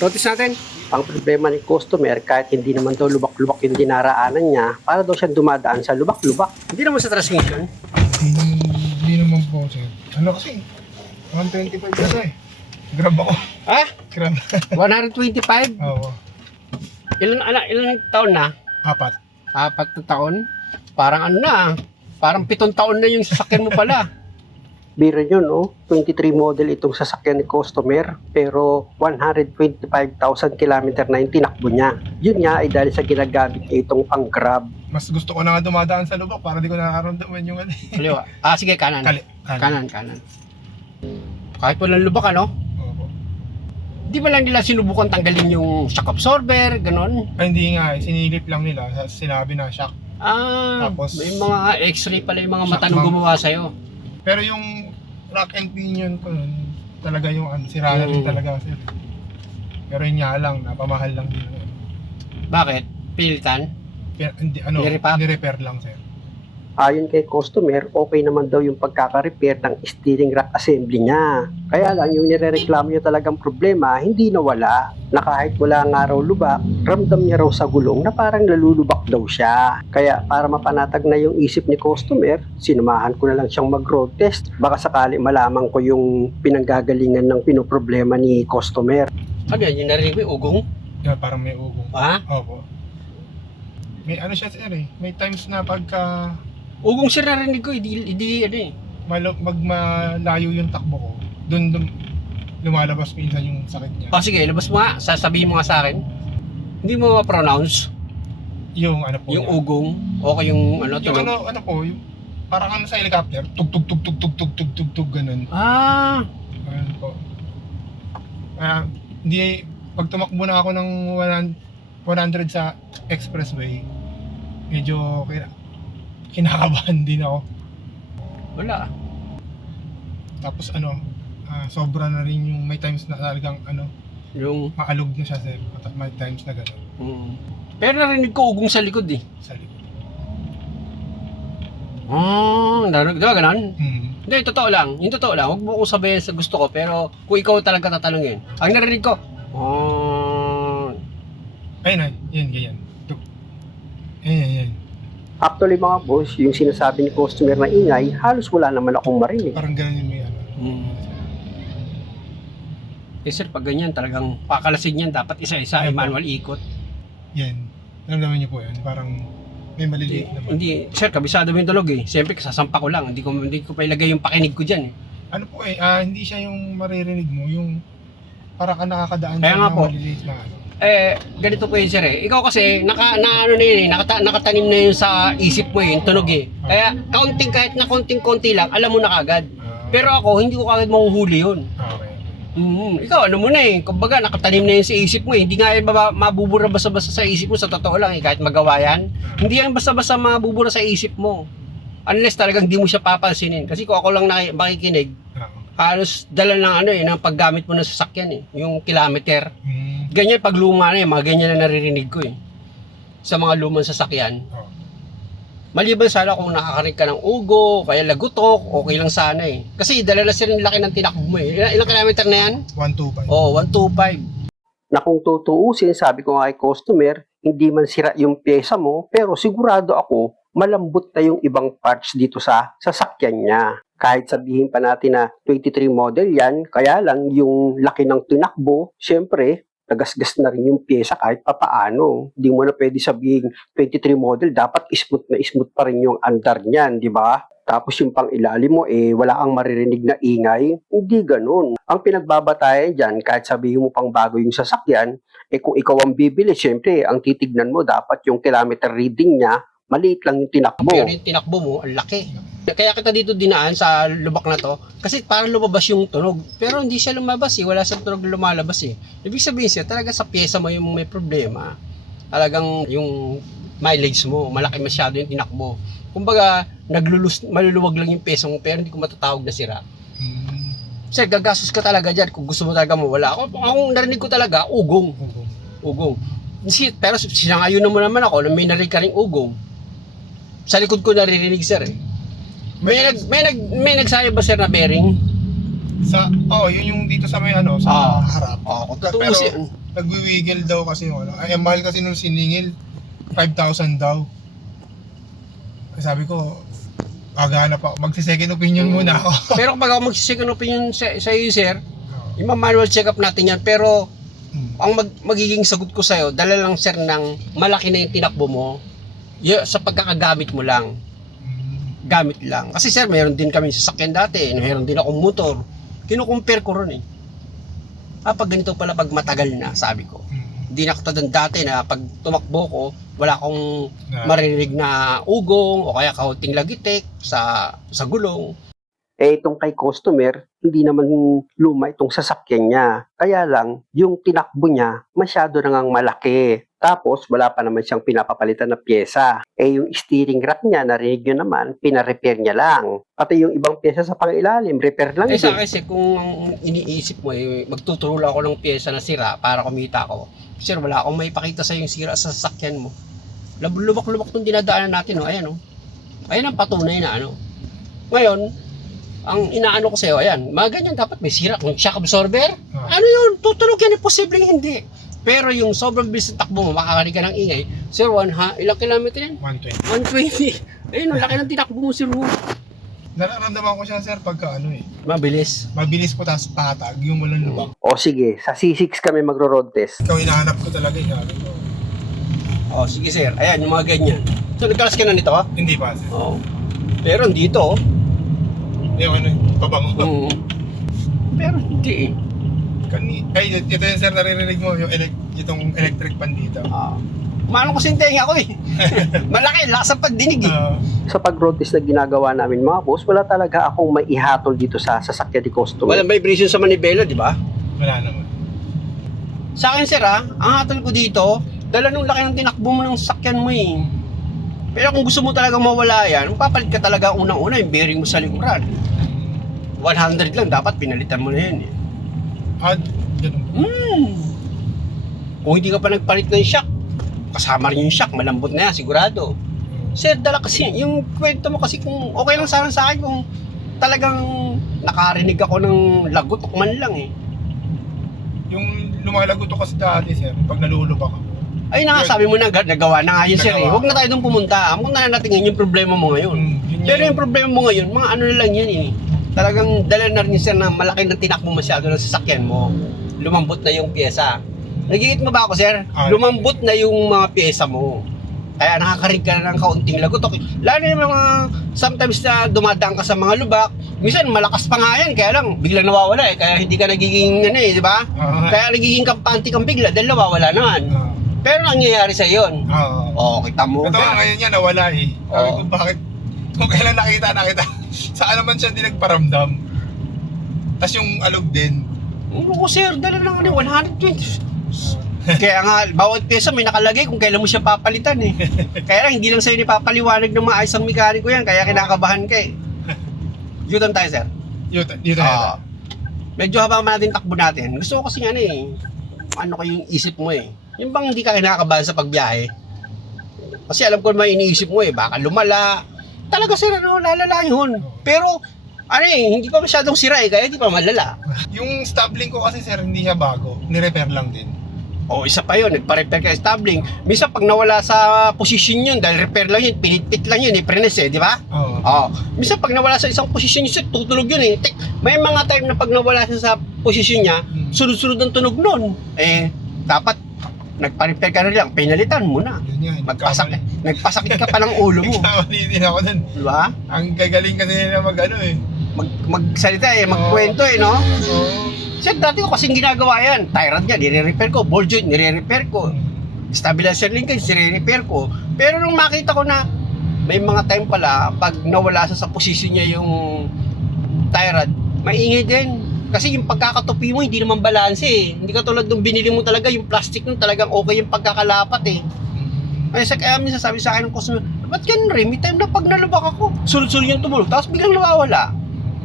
Notice natin, ang problema ni customer, kahit hindi naman daw lubak-lubak yung dinaraanan niya, para daw siyang dumadaan sa lubak-lubak. Hindi naman sa transmission. Hindi naman po, sir. Ano kasi? 125 kasi eh. Grab ako. Ah? Grab. 125? Oo. Ilan taon na? 4. 4 na taon? Parang ano na, parang 7 taon na yung sasakyan mo pala. Biro nyo, no? 23 model itong sasakyan ni customer, pero 125,000 kilometer na yung tinakbo niya. Yun nga ay dahil sa ginagamit niya itong pang-grab. Mas gusto ko na nga dumadaan sa lubak para di ko nakaramdaman yung ano. Kaliwa. Sige, kanan. Kanan. Kahit walang lubak, ano? Opo. Di ba lang nila sinubukan tanggalin yung shock absorber, ganon? Ay, hindi nga eh. Sinilip lang nila. Sinabi na shock. Tapos, may mga x-ray pala yung mga shock mata nung gumawa sa'yo. Pero yung rack and pinion ko nun, talaga yung sira na rin talaga sir. Pero yun nga lang, napamahal lang din. Bakit? Pilitan? Hindi, nirepair lang sir. Ayon kay customer, okay naman daw yung pagkaka-repair ng steering rack assembly niya. Kaya lang yung nirereklamo niya talagang problema, hindi nawala. Na kahit wala nga raw lubak, ramdam niya raw sa gulong na parang nalulubak daw siya. Kaya para mapanatag na yung isip ni customer, sinamahan ko na lang siyang mag-road test. Baka sakali malaman ko yung pinanggagalingan ng pinoproblema ni customer. Ano yan? Yung narinig mo yung ugong? Yeah, parang may ugong. Ha? Opo. May ano siya sir eh. May times na pagka Ugong sir narinig ko, hindi ano eh. malayo yung takbo ko, dun lumalabas minsan yung sakit niya. Sige, labas mo nga. Sasabihin mo nga sa akin. Hindi mo ma-pronounce Yung ano po yung niya. ugong o yung ano Yung tunog. ano po, yung parang sa helicopter, tug tug tug tug tug tug tug tug tug ganun. Ayun po. Hindi, pag tumakbo na ako ng 100 sa expressway, medyo kinakabahan din ako. Wala. Tapos sobra na rin yung may times na talagang Yung maalog na siya sir. May times na gano'n Pero narinig ko ugong sa likod eh. sa likod. Narinig, di ba ganun? Hmm. Hindi, totoo lang. Yung totoo lang. Huwag mo kong sabihin sa gusto ko, pero kung ikaw talaga tatanungin. Ang narinig ko, Ayun na, yan, ganyan. Yan. Actually mga boss, yung sinasabi ni customer na ingay, halos wala naman akong marinig. Parang ganun yung may Sir, pag ganyan talagang pakalasin yan, dapat isa-isa ay manual ikot. Yan. Alam niyo po yan. Parang may maliliit naman. Hindi, sir, kabisado mo yung tulog eh. Siyempre, kasasampa ko lang. Hindi ko pa ilagay yung pakinig ko dyan eh. Ano po hindi siya yung maririnig mo, yung para ka nakakadaan Kaya nga ng po. maliliit na Ganito po yun sir eh. Ikaw kasi, nakatanim na yun sa isip mo yung tunog eh. Kaya, kahit na konting-konti lang, alam mo na kagad. Pero ako, hindi ko kagad mahuhuli yun. Okay. Ikaw, ano mo na eh. Kumbaga, nakatanim na yun sa isip mo eh. Hindi nga yan mabubura basta-basta sa isip mo. Sa totoo lang eh, kahit magawa yan. Hindi yan basta-basta mabubura sa isip mo. Unless talagang di mo siya papansinin. Kasi kung ako lang makikinig, halos dala ng ng paggamit mo ng sasakyan eh. Yung kilometer. Ganyan pag luma na eh, mga ganyan na naririnig ko eh. Sa mga lumang sasakyan. Maliban sana kung nakakarig ka ng ugo, kaya lagutok, okay lang sana eh. Kasi dala na sila yung laki ng tinakbo mo eh. Ilang kilometer na yan? 125. Oo, 125. Na kung tutuusin, sabi ko nga kay customer, hindi man sira yung pyesa mo, pero sigurado ako, malambot na yung ibang parts dito sa sasakyan niya. Kahit sabihin pa natin na 23 model yan, kaya lang yung laki ng tinakbo, syempre, nagasgas na rin yung pyesa kahit papaano. Hindi mo na pwede sabihin 23 model, dapat smooth na smooth pa rin yung andar niyan, di ba? Tapos yung pang ilalim mo, wala kang maririnig na ingay. Hindi ganun. Ang pinagbabatayan dyan, kahit sabihin mo pang bago yung sasakyan, kung ikaw ang bibili, syempre, ang titignan mo, dapat yung kilometer reading niya, maliit lang yung tinakbo. Pero yung tinakbo mo, ang laki. Kaya kita dito dinaan sa lubak na to, kasi parang lumabas yung tunog. Pero hindi siya lumabas eh, wala sa tunog lumalabas eh. Ibig sabihin siya, talaga sa pyesa mo yung may problema. Talagang yung mileage mo, malaki masyado yung tinakbo. Kumbaga, maluluwag lang yung peso mo, pero hindi ko matatawag na sira. Sir, gagastos ka talaga dyan kung gusto mo talaga mawala. Akong narinig ko talaga, ugong. Pero sinangayon mo naman ako na may narinig ka ring ugong. Sa likod ko naririnig sir eh. May nagsayo ba sir na bearing? Yun yung dito sa may sa harap. Kung tutuusin, nagwiwigil daw kasi yung ano. Ay, ang mahal kasi nung siningil, 5,000 daw. Sabi ko, maghanap ako. Magsi-second opinion muna ako. Pero kapag ako mag-second opinion sa iyo, sir, ima-manual check up natin yan. Pero ang magiging sagot ko sa'yo, dala lang sir ng malaki na yung tinakbo mo sa pagkakagamit mo lang. Gamit lang. Kasi sir, mayroon din kami sasakyan dati, mayroon din akong motor. Kinukumpare ko ron eh. Pag ganito pala pag matagal na, sabi ko. Hindi na katulad dati na pag tumakbo ko, wala akong maririnig na ugong o kaya kaunting lagitik sa gulong. Itong kay customer, hindi naman luma itong sasakyan niya. Kaya lang, yung tinakbo niya, masyado nang malaki. Tapos, wala pa naman siyang pinapapalitan na pyesa. Yung steering rack niya, narinig nyo naman, pina-repair niya lang. Pati yung ibang pyesa sa pangilalim, repair lang Sa din. kasi kung iniisip mo, magtuturo ako ng pyesa na sira para kumita ko. Sir, wala akong maipakita sa yung sira sa sasakyan mo. Lubak-lubak itong dinadaanan natin, ayan Ayan ang patunay na Ngayon, ang inaano ko sa'yo, ayan, mga ganyan dapat may sira. Kung shock absorber, ano yun? Tutunog yan, posibleng hindi. Pero yung sobrang bilis ng takbo mo, makakarinig ka ng ingay. Sir, ilang kilometer yan? 120. Ayun, ang laki ng tinakbo mo, sir. Nararamdaman ko siya, sir, pagka Mabilis. mabilis po tapos patag, yung walang lubak. O sige, sa C6 kami magro-road test. Ikaw hinahanap ko talaga, sabi ko. Sige, sir. Ayan, yung mga ganyan. So, nagkalas ka na nito, Hindi pa, sir. Pero dito, Yung pabango. Pero hindi Ito yung sir, naririnig mo, itong electric pan dito. Maano kasi yung tenga ko Malaki, lakas ang pandinig Sa pag-road test na ginagawa namin mga boss, wala talaga akong maihatol dito sa sasakyan ni customer. Walang vibration sa manibela, di ba? Wala naman. Sa akin, sir, ang hatol ko dito, dala nung laki ng tinakbo mo ng sasakyan mo Pero kung gusto mo talaga mawala yan, papalit ka talaga unang-una yung bearing mo sa likuran. 100 lang, dapat pinalitan mo na yan Ganun. Kung hindi ka pa nagpalit ng shock, kasama rin yung shock, malambot na yan, sigurado. Sir, dala kasi, yung kwento mo kasi kung okay lang sana sa akin kung talagang nakarinig ako ng lagotok man lang Yung lumalagot ko kasi dati, sir, pag nalulubak ako. Ay, sabi mo na, nagawa na nga yun, sir Huwag na tayo doon pumunta. Huwag na natin yung problema mo ngayon. Pero yung problema mo ngayon, mga ano na lang yan Talagang dala na rin sir na malaki na tinakbo masyado ng sasakyan mo. Lumambot na yung pyesa. Nagigit mo ba ako, sir? Lumambot na yung mga pyesa mo. Kaya nakakarig ka na ng kaunting lagotok. Lalo yung mga sometimes na dumadaan ka sa mga lubak, minsan malakas pa nga yan, kaya lang biglang nawawala kaya hindi ka nagiging di ba? Kaya nagiging kampante kang bigla dahil nawawala naman. Pero nangyayari sa yon. Kita mo. Ito nga ngayon yan, nawala Sabi ko, bakit? Kung kailan nakita. Saan naman siya hindi nagparamdam? Tapos yung alog din. Sir, dala lang 120. Kaya nga, bawat pyesa may nakalagay kung kailan mo siya papalitan Kaya lang, hindi lang sa'yo papaliwanag ng maayos ang mekaniko yan, kaya kinakabahan ka U-turn tayo, sir. Dito na. Medyo habang natin takbo natin, gusto ko kasi ano yung isip mo Yung bang hindi ka kinakabahan sa pagbiyahe? Kasi alam ko naman iniisip mo baka lumala. Talaga sir, lalala yun. Pero, hindi pa masyadong sira kaya hindi pa malala. Yung stabling ko kasi sir, hindi siya bago. Ni-repair lang din. Isa pa yun, nagpa-repair ka stabling. Minsan pag nawala sa posisyon yun, dahil repair lang yun, pinitpit lang yun, prenes di ba? Minsan pag nawala sa isang posisyon yun, tutulog yun May mga time na pag nawala sa posisyon niya, sunod-sunod ang tunog nun. Dapat nagpa-repair ka na lang, pinalitan mo na. Nagpasakit ka pa ng ulo mo. Nagkamali din ako dun. Diba? Ang gagaling kasi nila magsalita magkwento no? Sir, dati ko kasing ginagawa yan. Tie rod niya, nire-repair ko. Ball joint, nire-repair ko. Stabilizer linkage, nire-repair ko. Pero nung makita ko na may mga time pala, pag nawala sa posisyon niya yung tie rod, maingay din. Kasi yung pagkakatupi mo, hindi naman balanse Hindi ka tulad nung binili mo talaga, yung plastic nung talagang okay yung pagkakalapat Kaya minsan sabi sa akin ng customer, ba't ganun rin? May time na pag nalubak ako, sunod-sunod yung tumulog, tapos biglang nawawala.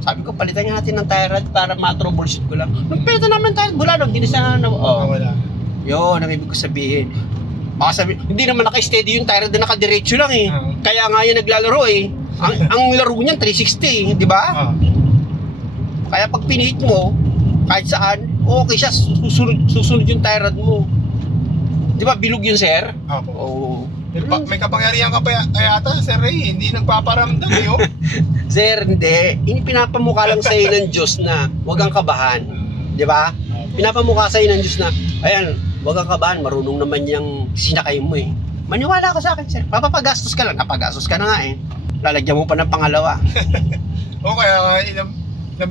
Sabi ko, palitan nga natin ng tie rod para ma-troubleshoot ko lang. Nung pilitan namin tie rod, bulalog, hindi na nawala. Yun, ang ibig ko sabihin. Baka sabi, hindi naman naka-steady yung tie rod na nakadiretso lang Kaya nga yan naglalaro ang laro niyan 360 di ba? Kaya pag pinihit mo, kahit saan, okay siya, susunod yung tie rod mo. Di ba, bilog yun, sir? Opo. Oo. May kapangyarihan ka pa yata, Sir Ray. Hindi nagpaparamdam yun. Sir, hindi. Pinapamukha lang sa'yo ng Diyos na huwag kang kabahan. Di ba? Pinapamukha sa'yo ng Diyos na, ayan, huwag kang kabahan, marunong naman yung sinakay mo eh. Maniwala ka sa akin, sir. Papapagastos ka lang. Napagastos ka na nga eh. Lalagyan mo pa ng pangalawa. O kaya nga, ilang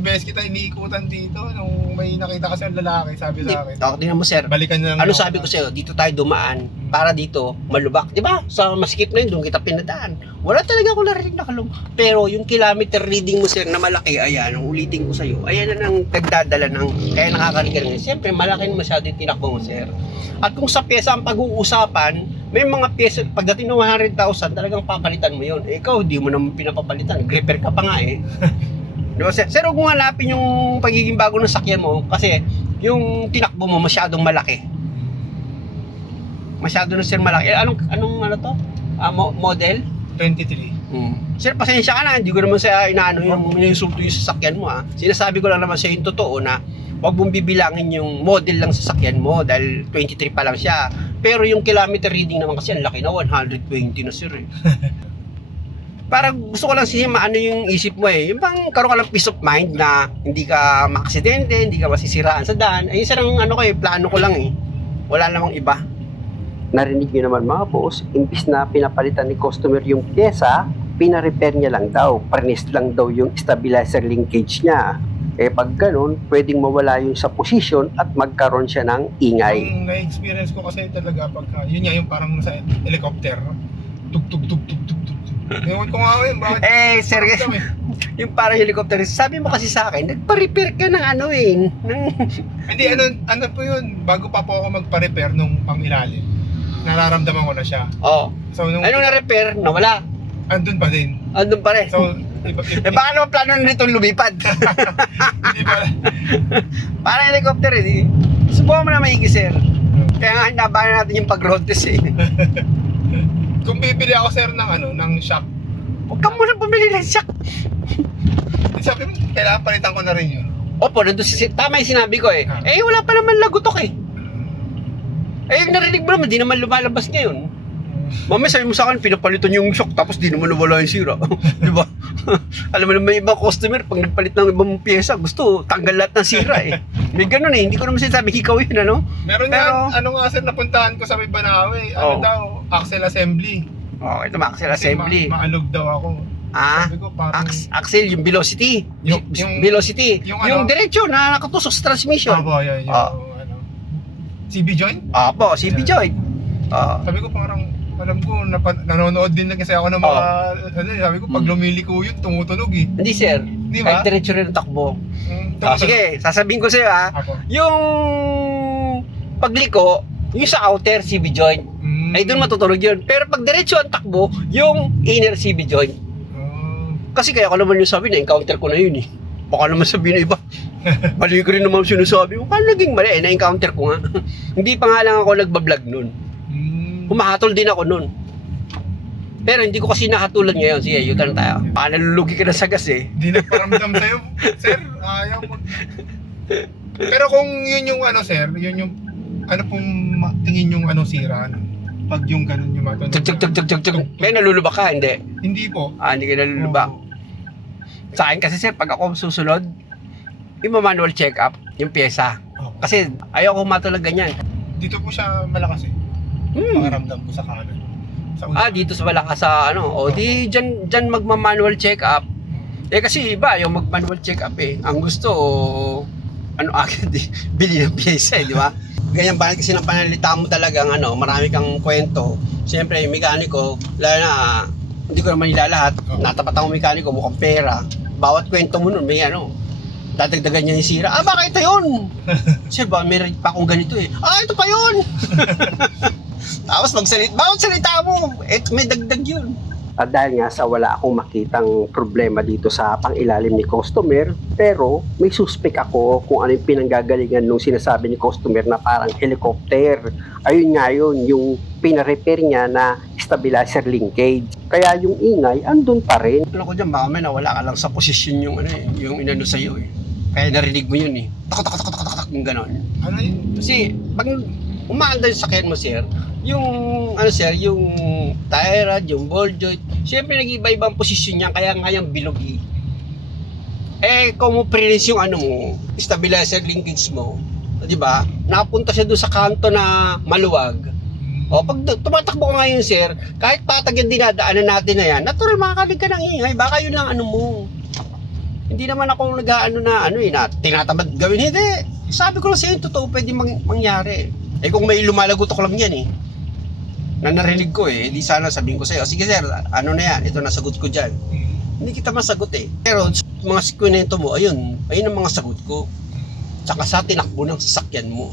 beses kita iniikutan dito nung may nakita kasi ang lalaki, sabi sa akin. Tingnan mo, sir. Balikan na lang. Ano ako sabi ko sa'yo? Dito tayo dumaan para dito malubak. Di ba? Sa masikip na yun, doon kita pinadaan. Wala talaga ako narinig na kalong. Pero yung kilometer reading mo, sir, na malaki, ayan, ulitin ko sa'yo. Ayan na nang nagdadala ng, kaya nakakarinig ka. Siyempre, malaki na masyado yung tinakbo mo, sir. At kung sa pyesa ang pag-uusapan, may mga pyesa, pagdating ng 100,000, talagang papalitan mo yun. Eh, ikaw, di mo naman pinapapalitan. Gripper ka pa nga eh. Diba, sir? Sir, huwag mo hanapin yung pagiging bago ng sakyan mo kasi yung tinakbo mo masyadong malaki. Masyado na, sir, malaki. Anong ano to? Model? 23. Sir, pasensya ka na. Hindi ko naman sa inaano yung ininsulto yung sasakyan mo. Sinasabi ko lang naman sa yung totoo na huwag mong bibilangin yung model lang sa sasakyan mo dahil 23 pa lang siya. Pero yung kilometer reading naman kasi ang laki na 120 na, sir eh. Parang gusto ko lang siya maano yung isip mo eh. Yung bang karoon ka lang peace of mind na hindi ka makaksidente, hindi ka masisiraan sa daan. Ayun, sir, ang ano ko eh, plano ko lang eh. Wala namang iba. Narinig nyo naman mga boss, imbis na pinapalitan ni customer yung pyesa, pina-repair niya lang daw. Parnis lang daw yung stabilizer linkage niya. Eh pag ganun, pwedeng mawala yung sa position at magkaroon siya ng ingay. Ang na-experience ko kasi talaga pagka, yun nga yung parang sa helicopter. Tug-tug-tug-tug-tug-tug. Ewan ko nga yun, bakit? Sir, yung parang helicopter, sabi mo kasi sa akin, nagpa-repair ka ng ano eh. Hindi, ano po yun, bago pa po ako magpa-repair nung pang-ilalim, nararamdaman ko na siya. Oo. So, nung Anong na-repair? Nawala. andun pa din. Andun pa rin. So, baka naman plano na nito lumipad. hindi pala. Parang helicopter eh. Subukan mo na maigi, sir. Kaya nga, hinabahan natin yung pag-road test eh. Kung bibili ako, sir, ng shock, Huwag ka muna bumili ng shock. sabi mo, kailangan palitan ko na rin yun. Opo, tama yung sinabi ko eh. Eh, wala pa naman lagutok eh. Eh, yung narinig mo naman, di naman lumalabas ngayon. Mamaya sabi mo sa akin, pinapalitan yung shock, tapos di naman nawala yung sira. Di ba? Alam mo naman, may ibang customer, pag nagpalit ng ibang pyesa, gusto, tanggal lahat ng sira eh. May ganun eh, hindi ko naman sinasabi, ikaw yun, ano? Meron Pero, nga, nga sir, napuntahan ko sa may Banawe, daw, axle assembly. ito axle assembly. Maalog daw ako. Sabi ko, parang, Axle, yung velocity. Yung velocity. yung diretso na nakatusok sa transmission. yun, CB joint? Opo, CB joint. Sabi ko parang, alam ko, nanonood din na kasi ako ng mga, sabi ko, pag lumiliko yun, tumutunog eh. Hindi, sir. Di ba? Kahit diretso rin ang takbo. Tumutunog. Sige, sasabihin ko sa'yo Ako. yung pagliko, yung sa outer CB joint, ay doon matutunog yun. Pero pag diretso ang takbo, yung inner CB joint. Kasi kaya ko naman yung sabi, na-encounter ko na yun eh. Baka naman sabihin na iba. Mali ko rin naman sinasabi ko. Paano naging mali? Na-encounter ko nga. Hindi pa nga lang ako nagbablog nun. Humahatol din ako nun. Pero hindi ko kasi nakatulad ngayon. Sige, yutan tayo. Baka nalulugi ka na sa gas eh. Hindi nagparamdam sa'yo. Sir, ayaw mo. Pero kung yun yung sir, yun yung, pong tingin yung sira, pag yung ganun yung matunog. Tug. Kaya nalulubak ka, hindi? Hindi po. Hindi ka nalulubak. Sa akin kasi sir, pag ako susunod, yung manual check-up, yung pyesa. Kasi ayaw ko matulog ganyan. Dito po siya malakas eh. Pangaramdam ko sa kanan. Dito sa Malakas sa di dyan magma-manual check-up. Eh kasi iba, yung mag-manual check-up eh. Ang gusto, agad bili ng pyesa eh, di ba? Ganyan ba kasi ng panalita mo talagang marami kang kwento. Siyempre, yung mekaniko, lalo na, hindi ko naman nilalahat. Natapat ako mekaniko, mukhang pera. Bawat kwento mo nun, may dadagdagan niya yung sira. Baka ito yun! Sir, may rin pa akong ganito eh. Ito pa yun! Tapos bawat salita mo, may dagdag yun. At dahil nga sa wala akong makitang problema dito sa pangilalim ni customer, pero may suspect ako kung ano yung pinanggagalingan nung sinasabi ni customer na parang helicopter. Ayun nga yun, yung pina-repair niya na stabilizer linkage. Kaya yung ingay, andun pa rin. Ano ko dyan, baka may nawala ka lang sa posisyon yung yung inano sa'yo eh. Kaya narinig mo yun eh. yung ganon. Ano yun? Kasi, pag umaandar yung sakyan mo, sir, yung, ano sir, yung tie rod, yung ball joint, syempre nag-iba-iba ang posisyon niya, kaya nga yung bilog eh. Eh, kung mo pre-rinse yung ano mo, stabilizer linkage mo, di ba? Napunta siya doon sa kanto na maluwag. O, pag tumatakbo ka ngayon, sir, kahit patag yung dinadaanan natin na yan, natural makakalig ka ng ingay, baka yun lang ano mo. Hindi naman ako nag-ano na, na tinatamad gawin. Hindi. Sabi ko lang sa'yo, totoo pwede mangyari. Eh kung may lumalagotok lang yan eh, na narinig ko eh, di sana sabihin ko sa'yo, sige sir, ano na yan, ito nasagot ko dyan. Hindi kita masagot eh. Pero mga sikwento mo, ayun ang mga sagot ko. Tsaka sa tinakbo ng sasakyan mo.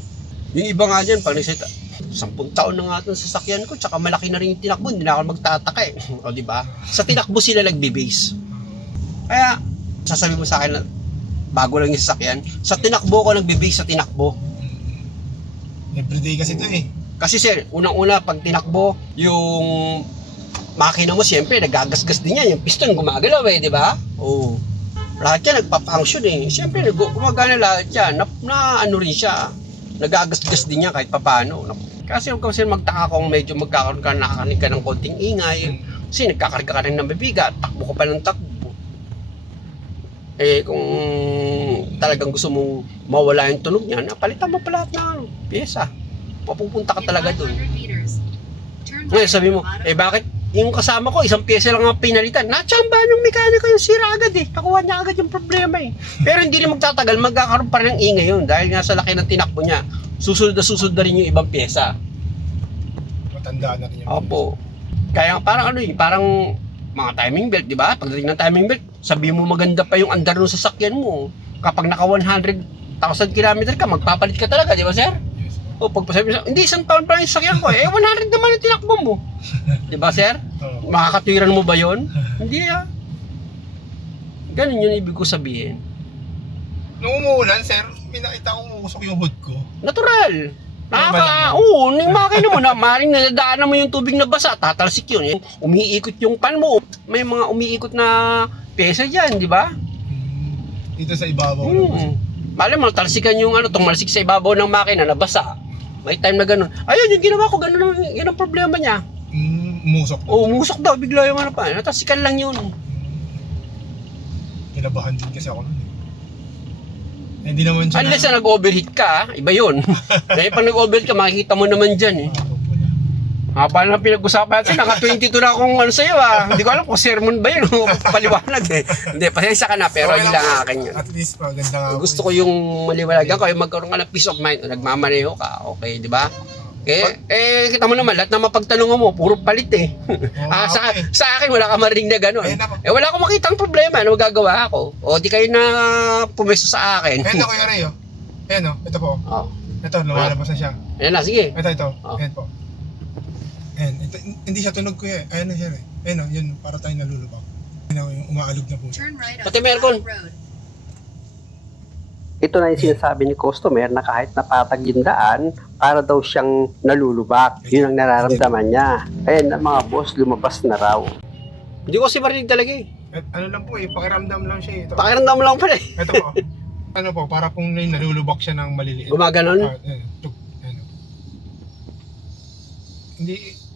Yung iba nga dyan, pag nagsita, 10 taon na nga itong sasakyan ko, tsaka malaki na rin yung tinakbo, hindi na ako magtataka eh. O diba? Sa tinakbo sila nagbe-base. Kaya, sasabi mo sa akin na bago lang yung sasakyan, sa tinakbo ko nagbe-base sa tinakbo. Everyday kasi ito eh. Kasi sir, unang-una pag tinakbo, yung makina mo siyempre nagagasgas din yan, yung piston gumagalaw eh, di ba? Oo. Lahat yan nagpa-function eh. Siyempre gumagana lahat yan, na ano rin siya, nagagasgas din yan kahit papaano. Kasi kung sir magtaka kung medyo magkakaroon ka, nakakanig ka ng konting ingay, kasi nagkakarga ka rin ng bibigat, takbo ka pa ng takbo. Eh kung talagang gusto mong mawala yung tunog niya, palitan mo pa lahat ng pyesa. Mapupunta ka talaga doon. Ngayon sabi mo, eh bakit yung kasama ko, isang pyesa lang ang pinalitan? Natsamba ng mekaniko yung sira agad eh. Nakuha niya agad yung problema eh. Pero hindi rin magtatagal, magkakaroon pa rin ng ingay yun. Dahil nga sa laki ng tinakbo niya, susunod na rin yung ibang pyesa. Matandaan na rin yung Opo. Kaya parang ano eh, parang mga timing belt, di ba? Pagdating ng timing belt, sabi mo maganda pa yung andar ng sasakyan mo. Kapag naka 100,000 km ka, magpapalit ka talaga, di ba sir? Yes. O pagpasabi mo, hindi isang taon pa yung sasakyan ko, eh 100 naman yung tinakbo mo. Di ba sir? Makakatwiran mo ba yon? Hindi ah. Ganun yun ibig ko sabihin. Nung umuulan, sir, may nakita kong umusok yung hood ko. Natural. Oo, yung makina mo na, maring nadadaanan mo yung tubig na basa, tatalsik yun. Umiikot yung pan mo. May mga umiikot na pyesa dyan, di ba? Dito sa ibabaw. Malam mo, talsikan yung tumalsik sa ibabaw ng makina na basa. May time na ganun. Ayun, yung ginawa ko, ganun yun ang problema niya. Umusok. Oo, umusok daw, bigla yung pa. Natalsikan lang yun. Kinabahan din kasi ako nun. Hindi naman siya Unless na nag-overheat ka, iba yun. Dahil pag nag-overheat ka, makikita mo naman dyan eh. Paano na pinag-usapan natin? Naka 22 na akong sa'yo ah. Hindi ko alam kung sermon ba yun o paliwanag eh. Hindi, pasensya ka na pero yun lang akin yun. At least maganda nga. Gusto ko yung maliwanagan ko, yung magkaroon ka ng peace of mind, nagmamaneho ka, okay, di ba? Kita mo naman, lahat na mapagtanungan mo, puro palit eh. Sa akin, wala ka marinig na gano'n. Wala akong makitang problema, ano magagawa ako? O di kayo na pumesto sa akin. Ayan na Kuya Ray, oh. Ayan oh, ito po. Ito, lumalabas na siya. Ayan na, sige. Ito. Ayan po. Ayan, ito, hindi siya tunog Kuya. Ayan na siya eh. Ayan oh, yun, para tayong nalulubak. Ayan oh, yung umaalog na po siya. Pati Mercon. Ito na yung sinasabi ni customer na kahit napatag yung daan, para daw siyang nalulubak. Yun ang nararamdaman niya. Ayan, ang mga boss, lumabas na raw. Hindi ko kasi marinig talaga eh. Ano lang po eh, pakiramdam lang siya eh. Ito. Pakiramdam lang pala eh. Ito po. Ano po, para kung nalulubak siya ng maliliit. Gumaganon?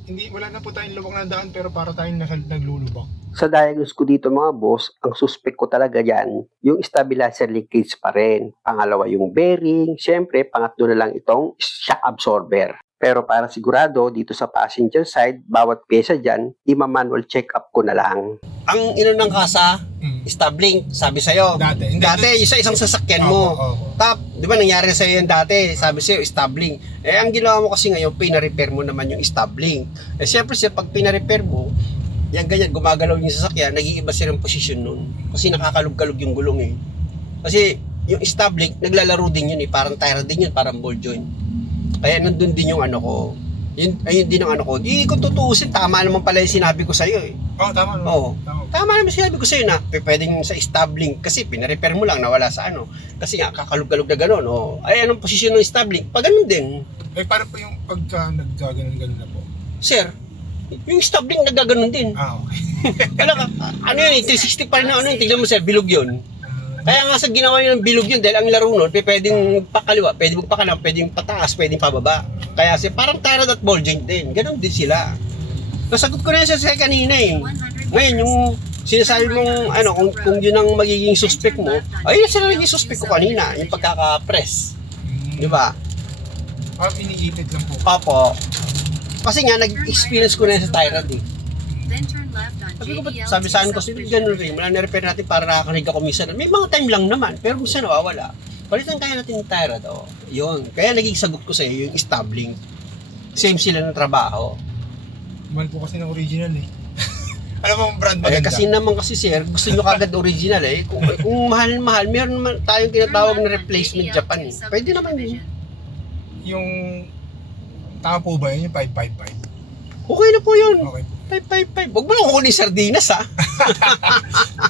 Hindi, wala na po tayong lubak na daan pero para tayong naglulubak. Sa diagnose ko dito mga boss, ang suspect ko talaga dyan, yung stabilizer leakage pa rin. Pangalawa yung bearing, syempre pangatlo na lang itong shock absorber. Pero para sigurado dito sa passenger side, bawat pyesa dyan, ima-manual check up ko na lang. Ang ng kasa, stabling, sabi sa'yo. Dati isa isang sasakyan mo. Di ba nangyari na sa'yo yung dati, sabi sa'yo, stabling. Eh, ang ginawa mo kasi ngayon, pina-repair mo naman yung stabling. Eh, syempre siya, pag pina-repair mo, yan ganyan, gumagalaw yung sasakyan, nag-iiba siya ng posisyon nun. Kasi nakakalog-kalog yung gulong eh. Kasi yung stabling, naglalaro din yun eh, parang tire din yun, parang ball joint. Kaya nandun din yung ko. Ayun din ang ko. Di ko tutuusin, tama naman pala yung sinabi ko sa'yo eh. Tama naman. Oo. Tama naman sinabi ko sa'yo na pwedeng sa stabling kasi pina-repair mo lang, nawala sa kasi nga kakalog-kalog na gano'n. Ay, anong posisyon ng stabling? Pag ganun din. Eh, paano po yung pagka naggaganon-ganon na po? Sir, yung stabling nagaganon din. Okay. Ano yun, 360 pa rin na tignan mo sir, bilog yun. Kaya nga sa ginawa nyo ng bilog yun, dahil ang laro nun, pwedeng pakaliwa, pwedeng pakanan, pwedeng pataas, pwedeng pababa. Kaya parang Tyrant at ball joint din. Ganon din sila. Nasagot ko na yan sa kanina eh. Ngayon, yung sinasabi mong, kung yun ang magiging suspect mo, ay yun sila naging suspect ko kanina, yung pagkaka-press. Di ba? Iniipit lang po. Papo. Kasi nga, nag-experience ko na yan sa Tyrant eh. Sabi ko, sabi sa akin ko, ganun rin, wala na-repair natin para nakakanig ako minsan. May mga time lang naman, pero minsan nawawala. Palitan kaya natin yung Tyrant, yun. Kaya naging sagot ko sa iyo, yung stabling. Same sila ng trabaho. Mahal po kasi ng original eh. Alam mo, brand maganda. Kasi naman kasi sir, gusto nyo kagad original eh. Kung mahal-mahal, meron naman tayong tinatawag na replacement Japan eh. Pwede naman yun. Yung, tama po ba yun? Yung 555? Okay na po yun. Okay po. 555. Huwag mo lang kukunin sardinas ha.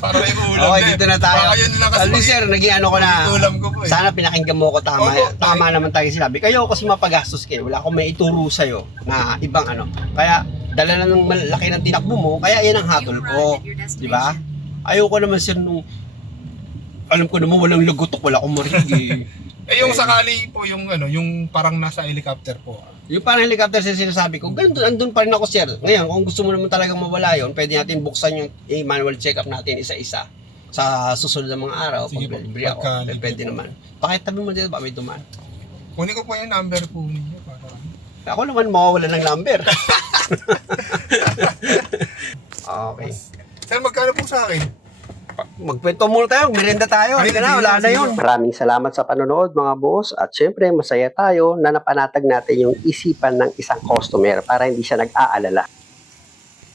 Para may ulam Okay, dito na tayo. Baka yun lang kasi Sabi sir, naging ko na. ulam ko po eh. Sana pinakinggan mo ko tama. Opo, Tama naman tayo sinabi. Kayo kasi mapagastos kayo. Wala akong may ituro sa'yo na ibang Kaya, dala na ng malaki ng tinakbo mo, kaya yan ang hatol ko. Di ba? Ayoko naman sir nung alam ko naman walang lagotok, wala akong marigi. Yung sakali po yung yung parang nasa helicopter po. Yung parang helicopter sinasabi ko, ganun, andun pa rin ako sir. Ngayon, kung gusto mo naman talagang mawala yun, pwede natin buksan yung manual check-up natin isa-isa sa susunod ng mga araw. Sige Pag po, libre ako, pagka- pwede naman. Pakitabi mo dito ba may duman? Kunin ko po yung number po ninyo para Ako naman mawawala ng number. Okay. Sir, magkano po sa akin? Magkwento muna tayo, merenda tayo. Ay, Halika na, wala na yun. Maraming salamat sa panonood mga boss at syempre masaya tayo na napanatag natin yung isipan ng isang customer para hindi siya nag-aalala.